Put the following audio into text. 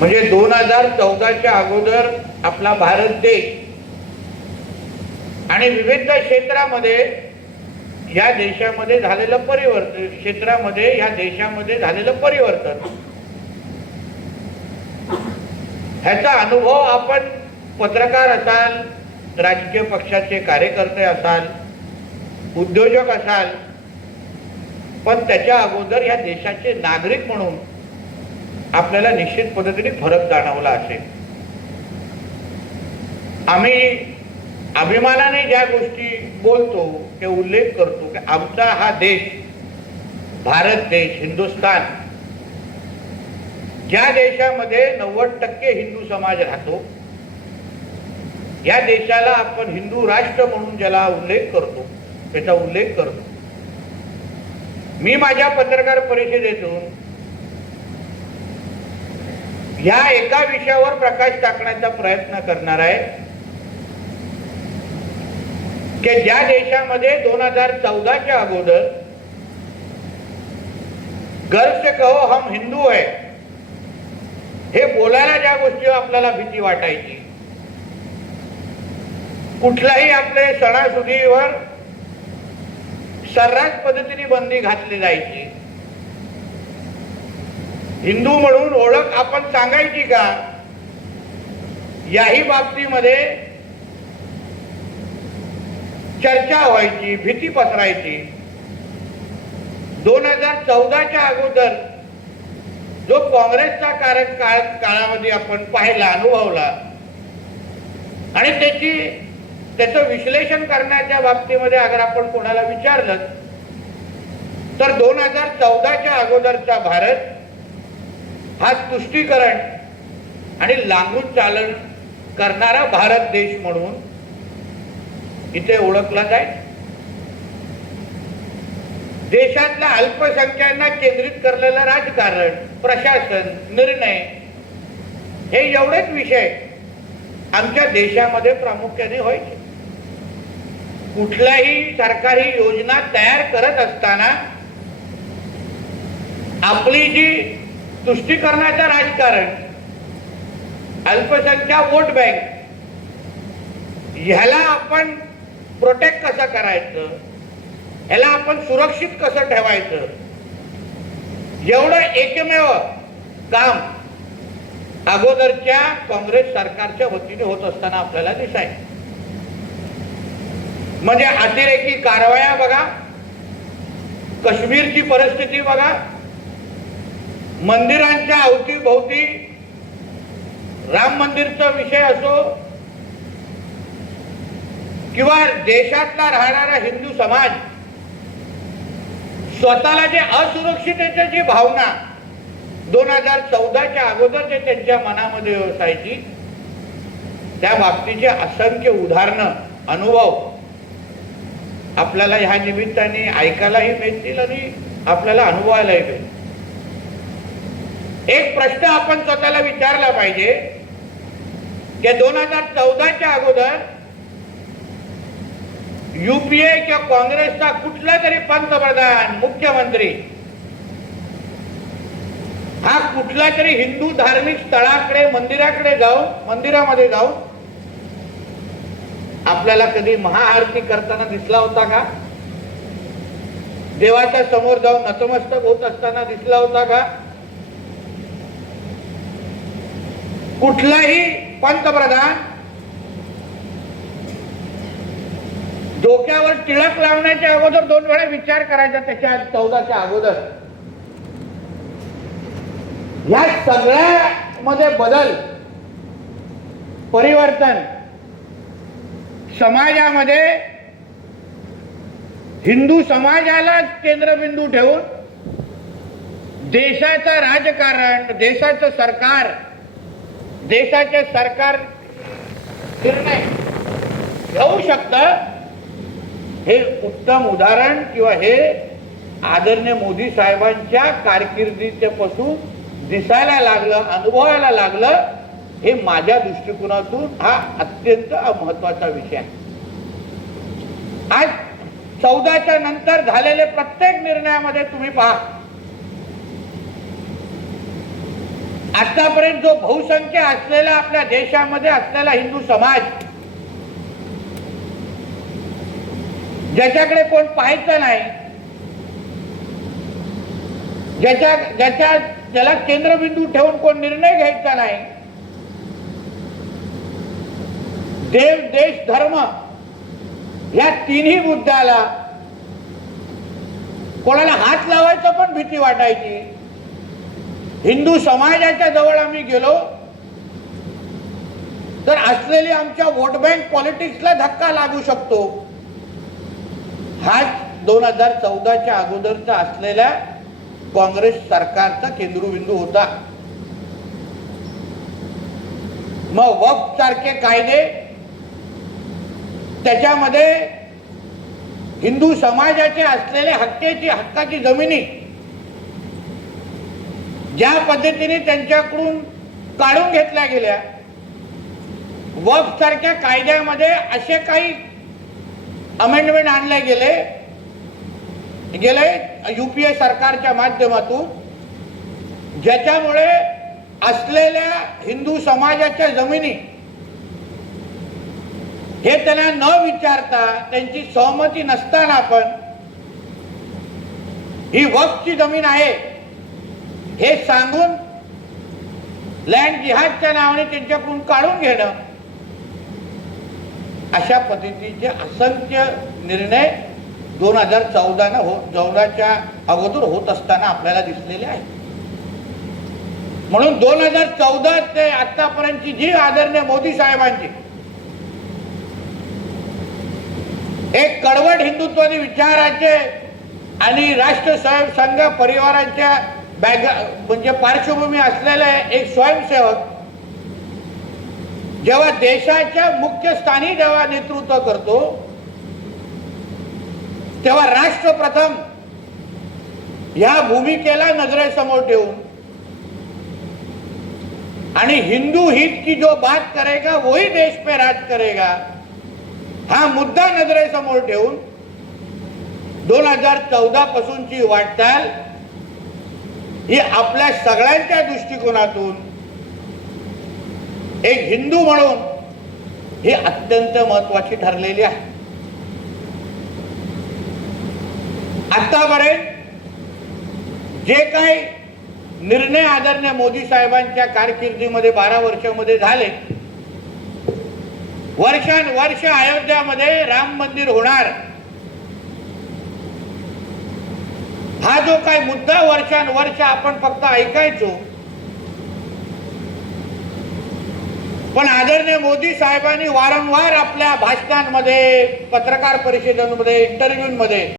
म्हणजे 2014च्या अगोदर आपला भारत देश आणि विविध क्षेत्रामध्ये या देशामध्ये झालेलं परिवर्तन ह्याचा अनुभव आपण पत्रकार असाल, राजकीय पक्षाचे कार्यकर्ते असाल, उद्योजक असाल, पण त्याच्या अगोदर या देशाचे नागरिक म्हणून आपल्याला निश्चित पद्धतीने फरक जाणवला असेल. आम्ही अभिमानाने ज्या गोष्टी बोलतो ते उल्लेख करतो की आमचा हा देश, भारत देश, हिंदुस्थान, ज्या देशामध्ये 90% हिंदू समाज राहतो, या देशाला आपण हिंदू राष्ट्र म्हणून ज्याला उल्लेख करतो त्याचा उल्लेख करतो. मी माझ्या पत्रकार परिषदेतून या एका विषयावर प्रकाश टाकण्याचा प्रयत्न करणार आहे की ज्या देशामध्ये 2014च्या अगोदर गर्व से कहो हम हिंदू है हे बोलायला ज्या गोष्टी आपल्याला भीती वाटायची, कुठल्याही आपले सणासुदीवर सर्रास पद्धतीने बंदी घातली जायची, हिंदू म्हणून ओळख आपण सांगायची का, याही बाबतीमध्ये चर्चा व्हायची, भीती पसरायची. 2014च्या अगोदर जो काँग्रेसचा काळामध्ये आपण पाहिला, अनुभवला आणि त्याचं विश्लेषण करण्याच्या बाबतीमध्ये अगर आपण कोणाला विचारलं तर 2014च्या अगोदरचा भारत हा तुष्टीकरण आणि लांबून चालन करणारा भारत देश म्हणून इथे ओळखला जाय. देशातल्या अल्पसंख्यांना केंद्रित करलेलं राजकारण, प्रशासन, निर्णय हे एवढेच विषय आमच्या देशामध्ये प्रामुख्याने व्हायचे. कुठल्याही सरकारी योजना तयार करत असताना आपली जी तुष्टीकरणाचं राजकारण, अल्पसंख्या वोट बँक, ह्याला आपण प्रोटेक्ट कसं करायचं, ह्याला आपण सुरक्षित कसं ठेवायचं, एवढं एकमेव काम अगोदरच्या काँग्रेस सरकारच्या वतीने होत असताना आपल्याला दिसायचं. म्हणजे अतिरेकी कारवाया बघा, काश्मीरची परिस्थिती बघा, मंदिरांच्या अवतीभोवती राम मंदिरचा विषय असो किंवा देशातला राहणारा हिंदू समाज स्वतःला जे असुरक्षिततेची जी भावना 2014च्या अगोदर जे त्यांच्या मनामध्ये असायची, त्या बाबतीचे असंख्य उदाहरणं, अनुभव आपल्याला ह्या निमित्ताने ऐकायलाही मिळतील आणि आपल्याला अनुभवायलाही मिळतील. एक प्रश्न आपण स्वतःला विचारला पाहिजे की 2014च्या अगोदर युपीए किंवा काँग्रेसचा कुठला तरी पंतप्रधान, मुख्यमंत्री हा कुठला तरी हिंदू धार्मिक स्थळाकडे, मंदिरामध्ये जाऊन आपल्याला कधी महाआरती करताना दिसला होता का? देवाच्या समोर जाऊन नतमस्तक होत असताना दिसला होता का? कुठलाही पंतप्रधान डोक्यावर टिळक लावण्याच्या अगोदर 2 वेळा विचार करायचा त्याच्या 14च्या अगोदर. या सगळ्या मध्ये बदल, परिवर्तन समाजामध्ये हिंदू समाजाला केंद्रबिंदू ठेवून देशाचं राजकारण, देशाचं सरकार, देशाचे सरकार निर्णय घेऊ शकतं, हे उत्तम उदाहरण किंवा हे आदरणीय मोदी साहेबांच्या कारकिर्दीच्या पासून दिसायला लागलं, अनुभवायला लागलं. हे माझ्या दृष्टिकोनातून हा अत्यंत महत्वाचा विषय आहे. आज 14च्या नंतर झालेले प्रत्येक निर्णयामध्ये तुम्ही पहा, आतापर्यंत जो बहुसंख्य असलेला आपल्या देशामध्ये असलेला हिंदू समाज, ज्याच्याकडे कोण पाहायचं नाही, ज्याला केंद्रबिंदू ठेवून कोण निर्णय घ्यायचा नाही, देव देश धर्म या तिन्ही मुद्द्याला कोणाला हात लावायचं पण भीती वाटायची. हिंदू समाजाच्या जवळ आम्ही गेलो तर असलेली आमच्या वोट बँक पॉलिटिक्सला धक्का लागू शकतो. हाच 2014च्या अगोदरचा असलेल्या काँग्रेस सरकारचा केंद्रबिंदू होता. मग वक्फ सारखे कायदे, त्याच्यामध्ये हिंदू समाजाचे असलेले हक्काची जमिनी ज्या पद्धतीने त्यांच्याकडून काढून घेतल्या गेल्या, वक्फ सारख्या कायद्यामध्ये असे काही अमेंडमेंट आणले गेले युपीए सरकारच्या माध्यमातून, ज्याच्यामुळे असलेल्या हिंदू समाजाच्या जमिनी हे त्यांना न विचारता, त्यांची सहमती नसताना पण ही वक्फची जमीन आहे हे सांगून लँड जिहादच्या नावाने त्यांच्याकडून काढून घेणं, अशा पद्धतीचे असंख्य निर्णय 2014च्या अगोदर होत असताना आपल्याला दिसलेले आहेत. म्हणून 2014 ते आतापर्यंतची जी आदरणीय मोदी साहेबांची एक कडवट हिंदुत्वादी विचाराचे आणि राष्ट्रसेवक संघ परिवाराच्या म्हणजे पार्श्वभूमी असलेला एक स्वयंसेवक जेव्हा देशाच्या मुख्य स्थानी जेव्हा नेतृत्व करतो, तेव्हा राष्ट्र प्रथम या भूमिकेला नजरेसमोर ठेवून आणि हिंदू हित की जो बात करेगा वही देश पे राज करेगा हा मुद्दा नजरेसमोर ठेवून 2014 पासूनची वाटचाल ही आपल्या सगळ्यांच्या दृष्टिकोनातून एक हिंदू म्हणून ही अत्यंत महत्वाची ठरलेली आहे. आतापर्यंत जे काही निर्णय आदरणीय मोदी साहेबांच्या कारकिर्दीमध्ये 12 वर्षामध्ये झाले, वर्षानुवर्ष अयोध्यामध्ये राम मंदिर होणार हा जो काही मुद्दा वर्षानुवर्ष आपण फक्त ऐकायचो, पण आदरणीय मोदी साहेबांनी वारंवार आपल्या भाषणांमध्ये, पत्रकार परिषदांमध्ये, इंटरव्ह्यूमध्ये